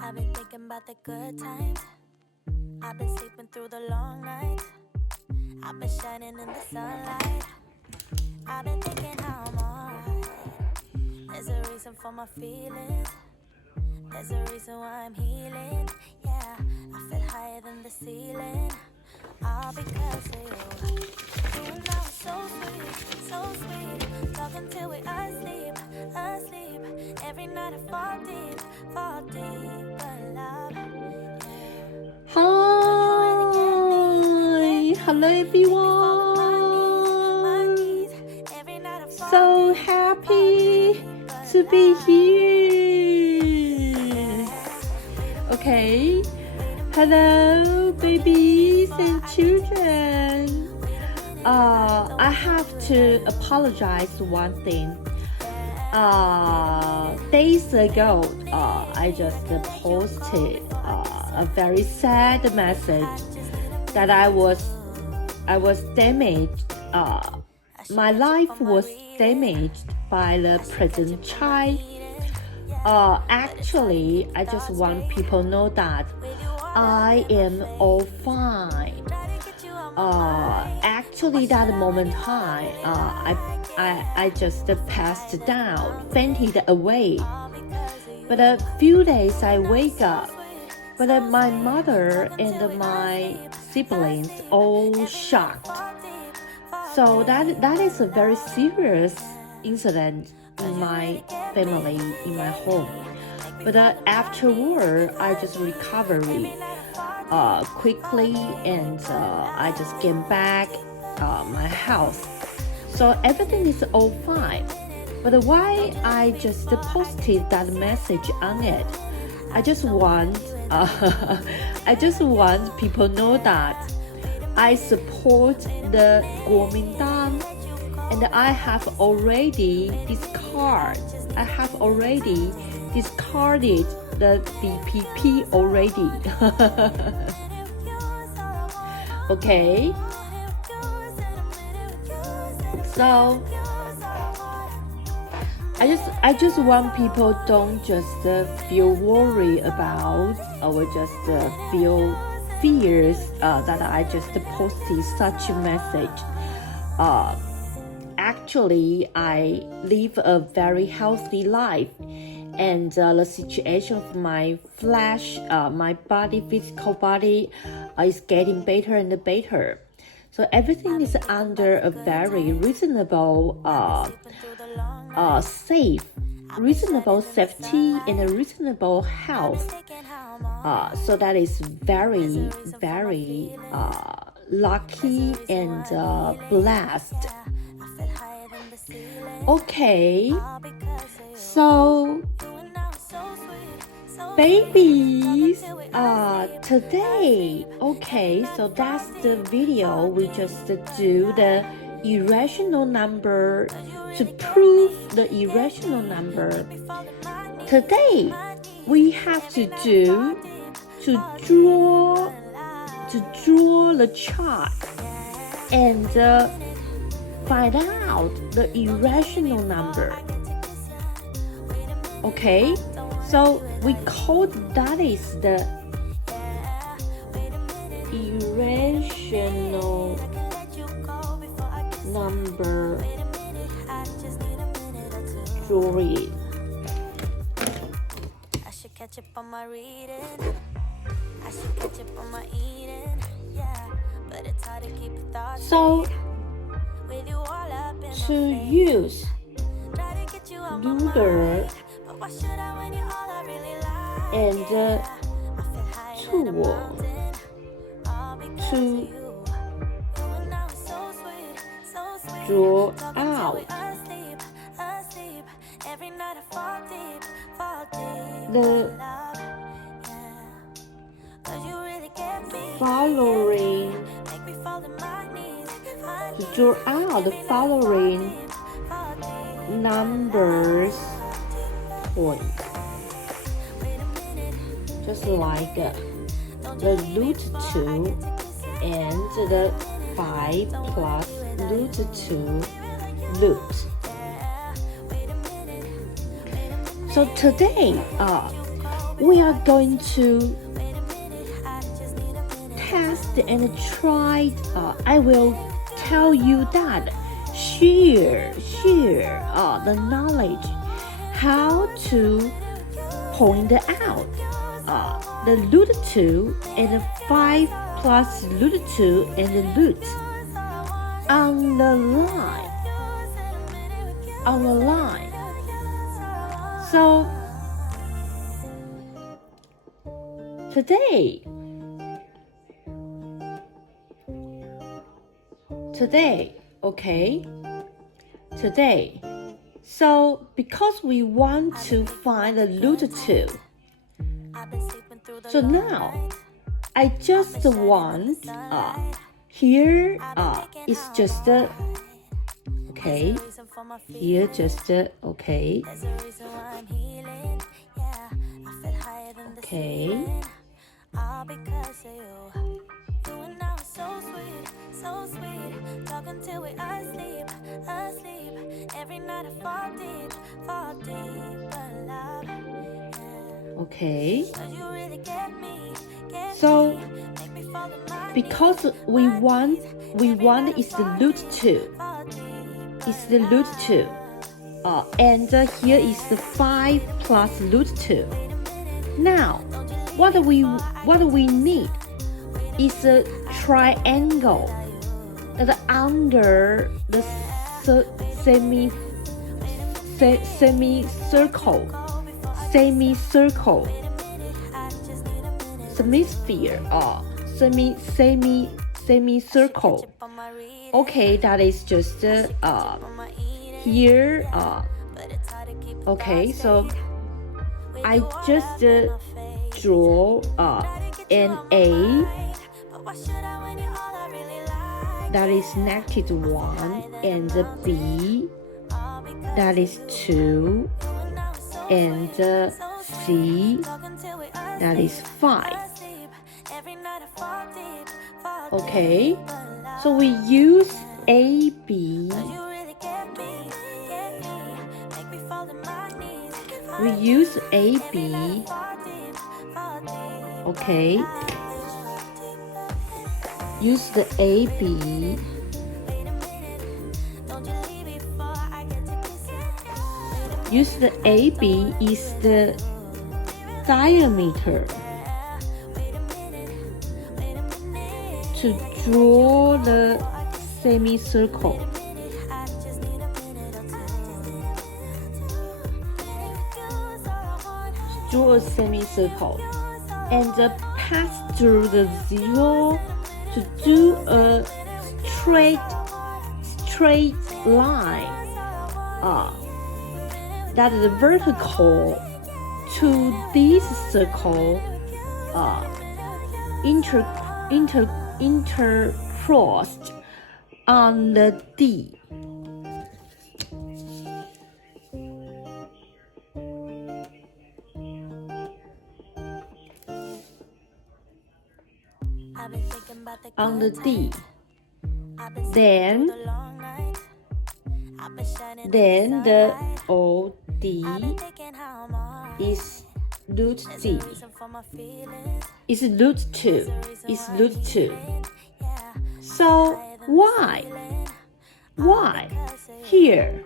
I've been thinking about the good times. I've been sleeping through the long nights. I've been shining in the sunlight. I've been thinking how I'm alright. There's a reason for my feelings. There's a reason why I'm healing. Yeah, I feel higher than the ceiling. All because of you. You and I were so sweet, so sweet. Talking till we asleep, asleep. Every night I fall deep, but love. Hi, hello everyone. So happy to be here. Okay, hello babies and children. I have to apologize one thing. Days ago, I just posted a very sad message that I was damaged. My life was damaged by the President China. Actually, I just want people to know that I am all fine. Actually, that moment I just passed down, fainted away. But a few days I wake up, but my mother and my siblings all shocked. So that is a very serious incident in my family, in my home. But afterward, I just recovered quickly, and I just came back my house. So everything is all fine. But why I just posted that message on it? I just want people know that I support the Kuomintang, and I have already discarded the DPP already. Okay. So I just want people don't just feel worried about or just feel fears that I just posted such a message. Actually, I live a very healthy life, and the situation of my flesh, my body, physical body, is getting better and better. So everything is under a very reasonable, reasonable safety and a reasonable health. So that is very, very lucky and blessed. Okay, so babies, today, okay, so that's the video. We just do the irrational number to prove the irrational number. Today, we have to draw the chart and find out the irrational number. Okay, so we call that is the irrational number drawing. I should catch up on my reading. I should catch up on my eating. Yeah, but it's hard to keep the thoughts So with you all up in to use ruler and tool to draw out the following, to draw out the following numbers point, just like the root 2 and the 5 plus root 2 root. So today, we are going to test and try. I will tell you that share the knowledge how to point out the root 2 and 5 plus root 2 and the root on the line. So today, okay, today. So because we want to find the root 2, so now I just want here is just okay. Here just okay. Okay. So sweet, talking till we asleep. Every night I fall deep, but love, yeah. Okay. You really get me, so make me fall in my because we want is the root 2. It's the root 2. And here is the 5 plus root 2. Now, what we need is a triangle that under the semicircle, semicircle, semicircle. Okay, that is just here. Okay, so I just draw an A. That is negative 1, and B, that is 2, and C, that is 5. Okay, so we use AB. We use AB. Okay. Use the AB. Use the AB is the diameter to draw the semicircle. Draw a semicircle and pass through the 0 to do a straight line. That the vertical to this circle intercrossed on the D. On the D. Then the OD is root D. Is root 2. Is root 2. So why? Here.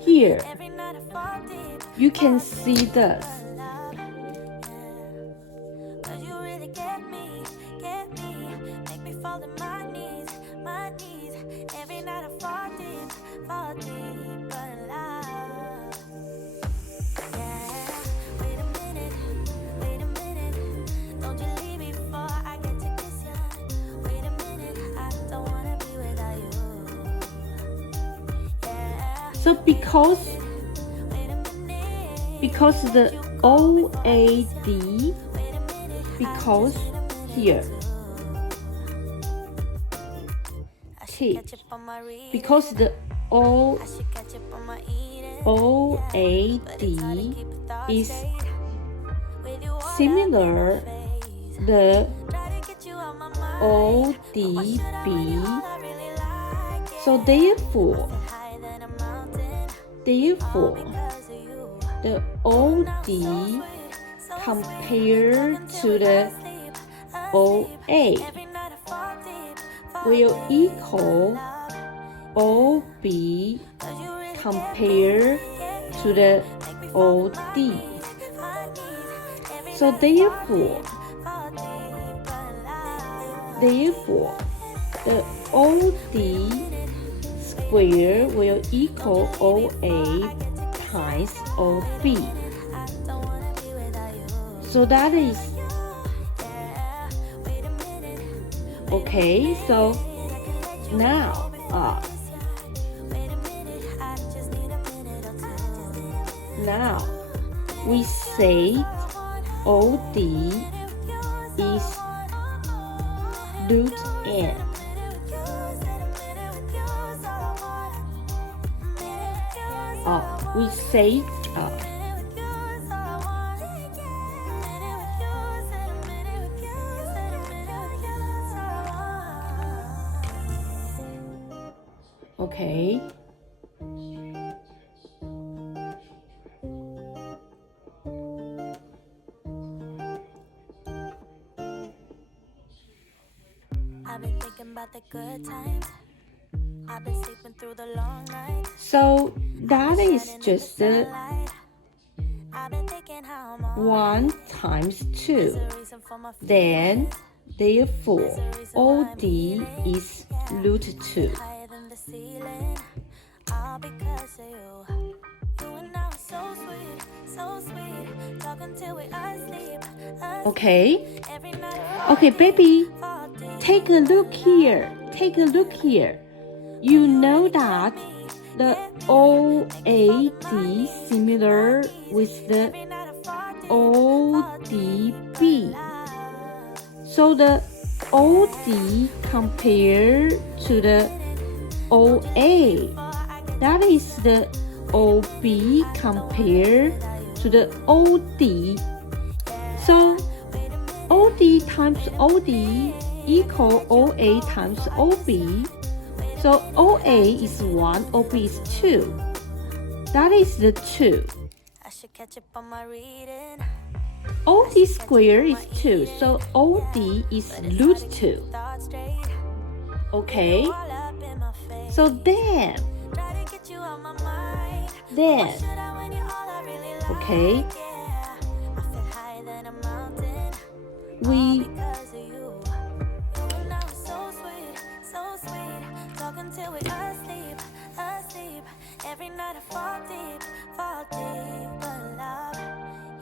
Here. You can see this. So because the OAD, because here, T, because the OAD is similar the ODB, so therefore therefore, the OD compared to the OA will equal OB compared to the OD. So therefore, the OD square will equal OA times OB. So that is okay. So now we say OD is root n. We say okay. I've been thinking about the good times. I've been sleeping through the long nights. So that is just 1 times 2. Then, therefore, OD is root 2. Okay, baby, take a look here. You know that the OAD similar with the ODB. So the OD compared to the OA. That is the OB compared to the OD. So OD times OD equal OA times OB. So OA is 1, OB is 2. That is the 2. OD squared is 2, so OD is root 2. Okay? So then, okay,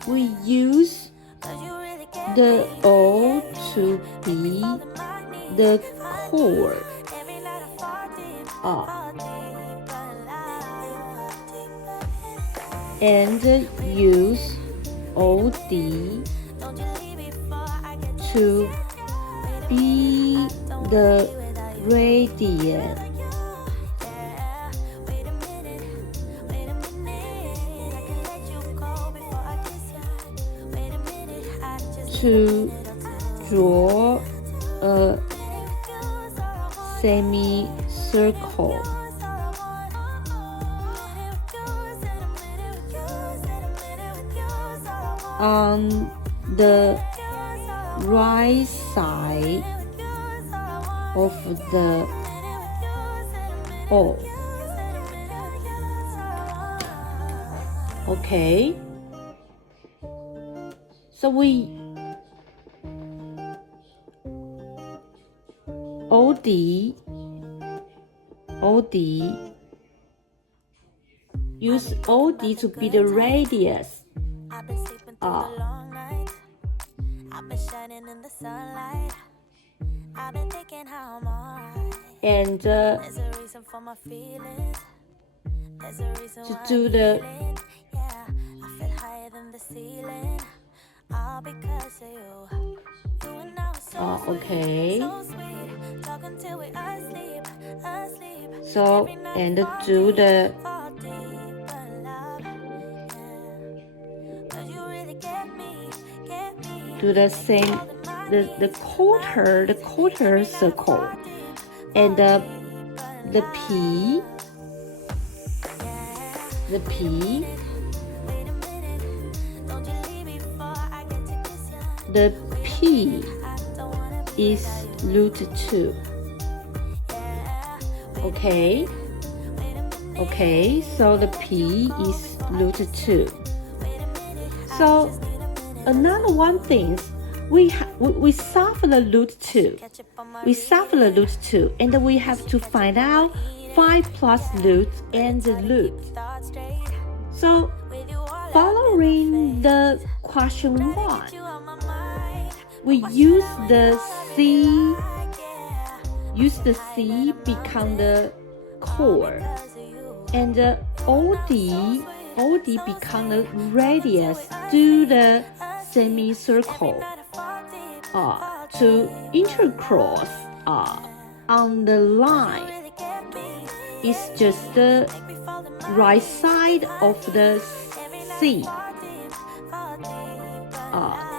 we use the O to be the core and use OD to be the radian. To draw a semicircle on the right side of the O. Okay, so we use OD to be the radius. I've been sleeping through the long nights. I've been shining in the sunlight. I've been thinking how I'm alright. And there's a reason for my feelings. There's a reason to why do I'm the feeling. Yeah, I feel higher than the ceiling. All because of you. You and I were so okay. So sweet. Talking till we asleep. So and do the same the quarter circle and the P the P, the P is root 2. Okay, so the P is root 2. So another one thing, we solve the root 2. We solve the root 2, and we have to find out 5 plus root and the root. So following the question 1, we use the C become the core, and the OD become the radius through the semicircle to intercross on the line. It's just the right side of the C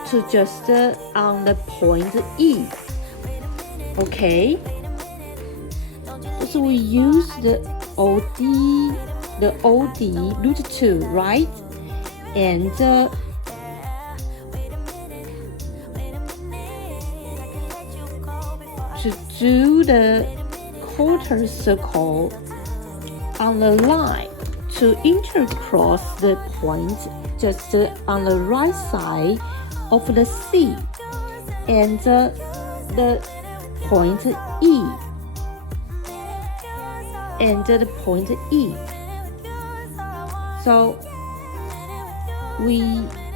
to just on the point E. Okay, so we use the OD root 2, right? And to do the quarter circle on the line to intercross the point just on the right side of the C and the point E. And the point E. So we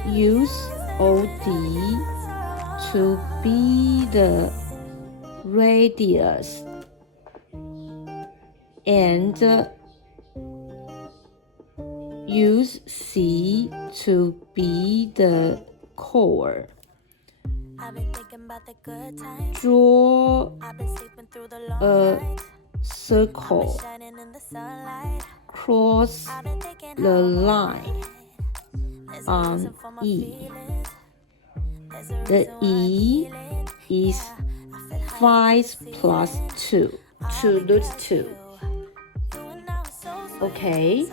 use OD to be the radius and use C to be the core. Draw a circle cross the line on E. The E is 5 plus 2 to root 2. Okay.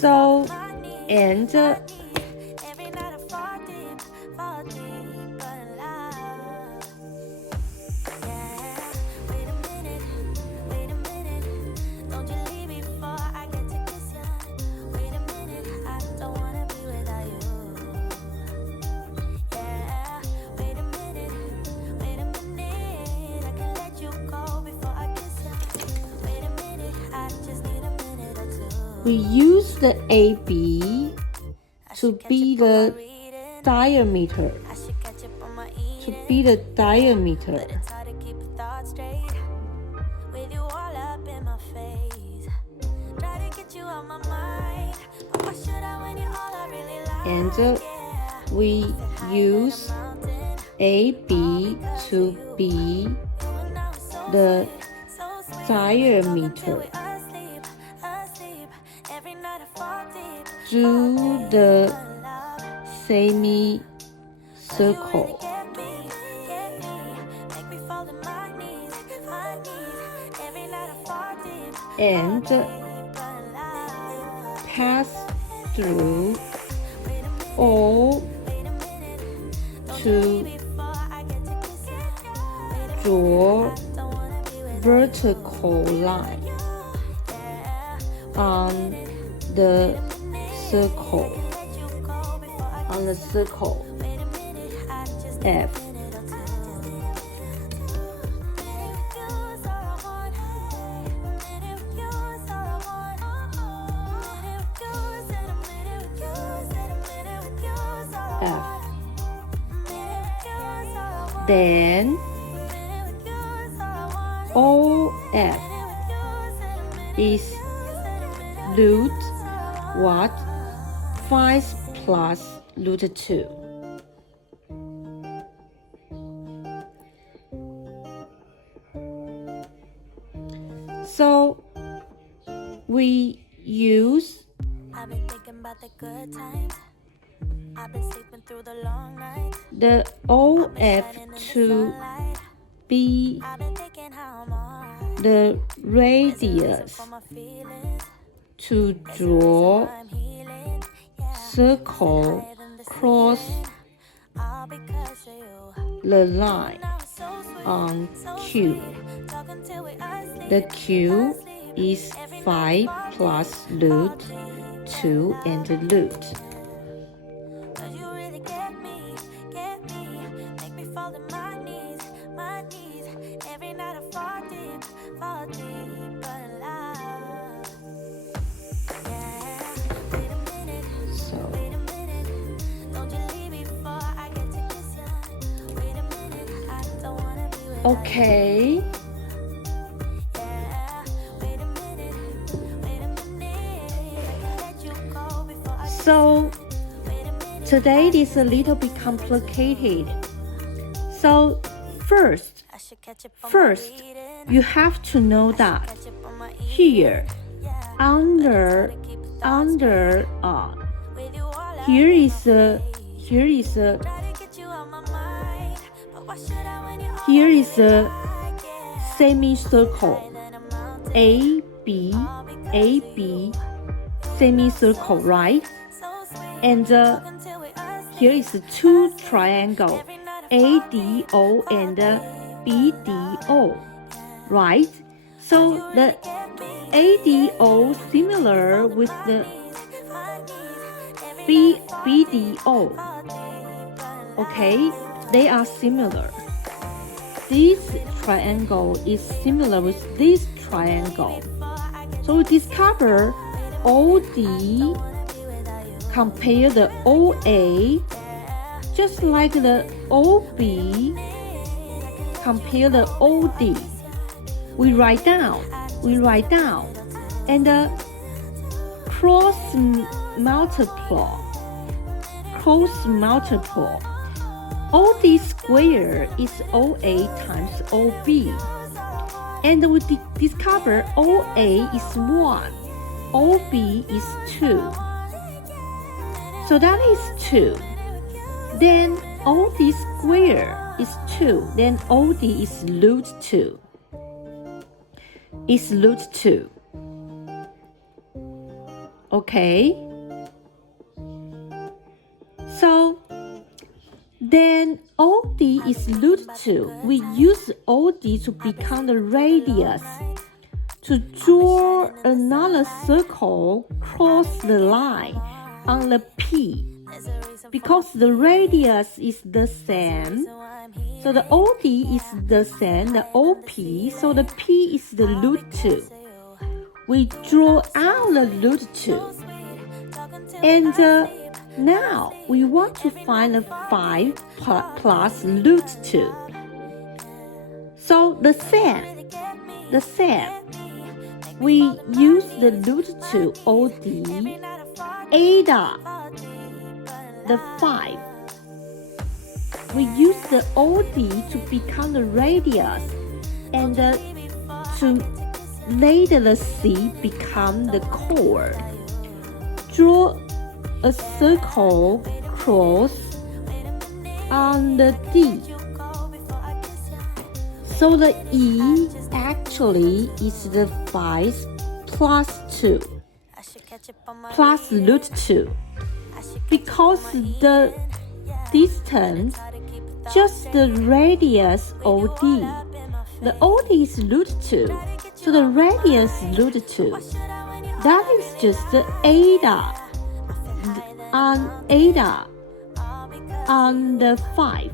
So, and we use the AB to be the diameter. And we use AB to be the diameter through the semicircle. And pass through all to draw vertical line on the circle F. Then OF is root what? 5 plus root 2. So we use I've been thinking about the good times. I've been sleeping the OF to be the radius to draw circle cross the line on Q. The Q is 5 plus root 2 and root. Okay. So today is a little bit complicated. So first, you have to know that here here is a semicircle, AB semicircle, right? And here is two triangle, ADO and BDO, right? So the ADO similar with the BDO. Okay, they are similar. This triangle is similar with this triangle. So we discover OD compare the OA just like the OB compare the OD. We write down and cross multiply. OD square is OA times OB. And we discover OA is 1, OB is 2. So that is 2. Then OD square is 2. Then OD is root 2. Is root 2. Okay? So then OD is root 2. We use OD to become the radius. To draw another circle cross the line on the P. Because the radius is the same, so the OD is the same, the OP, so the P is the root 2. We draw out the root 2. And now we want to find the 5 plus root 2. So the same. We use the root 2 OD, eta, the 5. We use the OD to become the radius and to later the C become the chord. Draw a circle cross on the D. So the E actually is the 5 plus 2 plus root 2. Because the distance, just the radius OD. The OD is root 2, so the radius root 2. That is just the eta on the 5.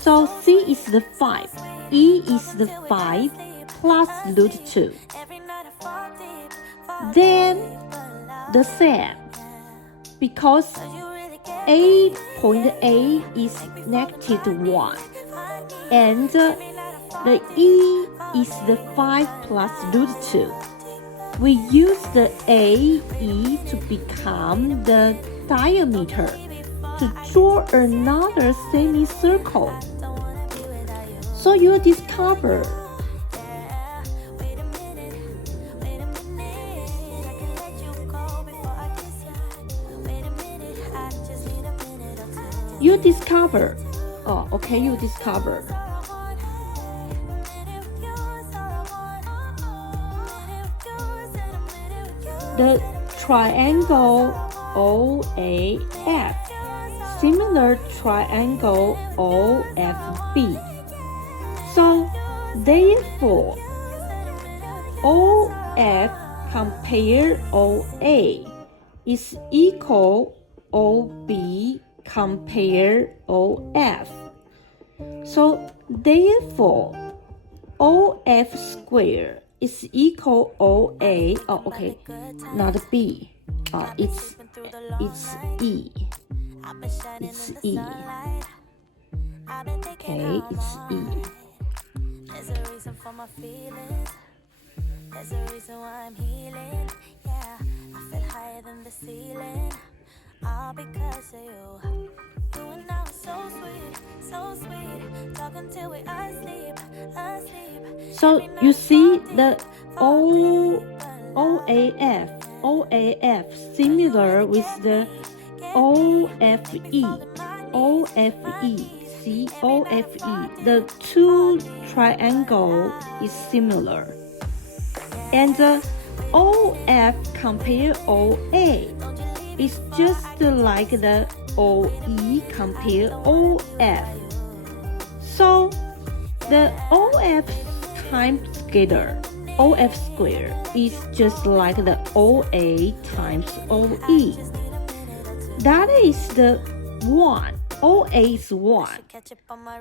So C is the 5, E is the 5 plus root 2. Then the same, because point A is -1 and the E is the 5 plus root 2. We use the AE to become the diameter to draw another semicircle. So you discover you discover. Oh, okay, you discover. The triangle OAF, similar triangle OFB. So, therefore, OF compare OA is equal OB compare OF. So, therefore, OF square is equal OA. Oh, okay, not B. It's E. It's E. Okay, it's E. There's a reason for my feelings. There's a reason why I'm healing. Yeah, I feel higher than the ceiling. All because of you. You and I are so sweet, so sweet. Talking till we asleep, asleep. So you see the OAF similar with the OFE. See, OFE. The two triangle is similar. And the OF compare OA is just like the OE compare OF. So the OF times together, OF square is just like the OA times OE. That is the 1. OA is 1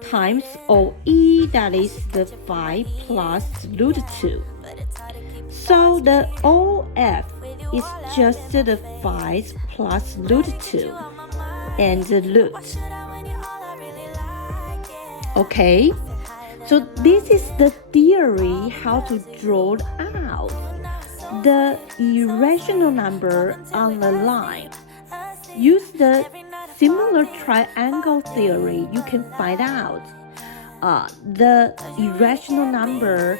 times OE, that is the 5 plus root 2. So the OF is just the 5 plus root 2 and the root. Okay, so this is the theory how to draw out the irrational number on the line. Use the similar triangle theory, you can find out the irrational number,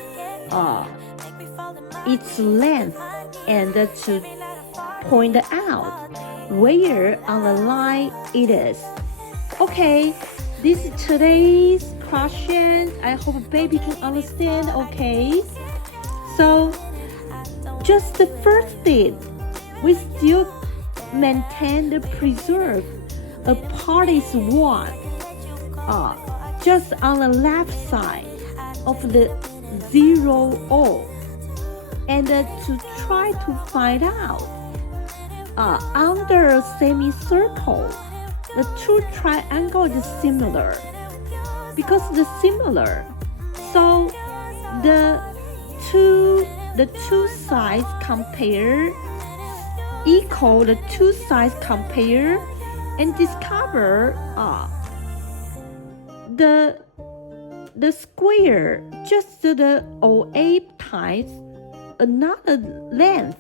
its length, and to point out where on the line it is. Okay, this is today's question. I hope baby can understand. Okay, so just the first thing, we still maintain the preserve a part is 1 just on the left side of the 0 O, and to try to find out under a semicircle the two triangles is similar, because the similar, so the two sides compare equal, the two sides compare and discover the square just the OA times another length,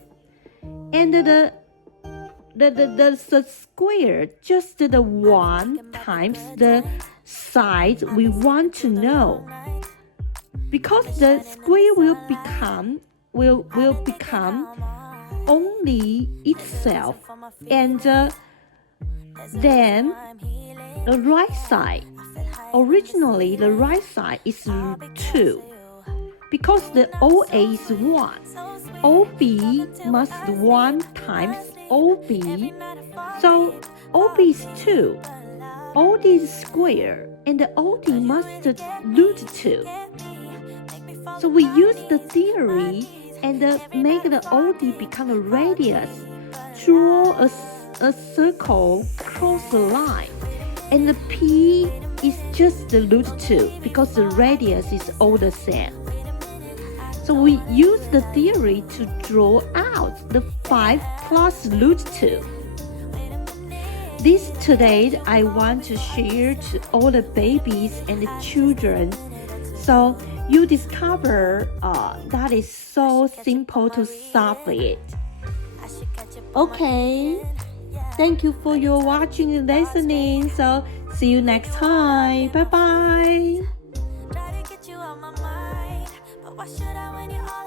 and the square just the 1 times the side we want to know, because the square will become only itself, and then the right side, originally the right side is 2, because the OA is 1, OB must 1 times OB, so OB is 2, OD is square, and the OD must root 2. So we use the theory and make the OD become a radius, draw a circle across the line, and the P is just the root 2 because the radius is all the same. So we use the theory to draw out the 5 plus root 2. This today I want to share to all the babies and the children. So you discover that is so simple to solve it. Okay, thank you for your watching and listening. So see you next time. Bye bye. Try to get you out my mind, but why should I when you're all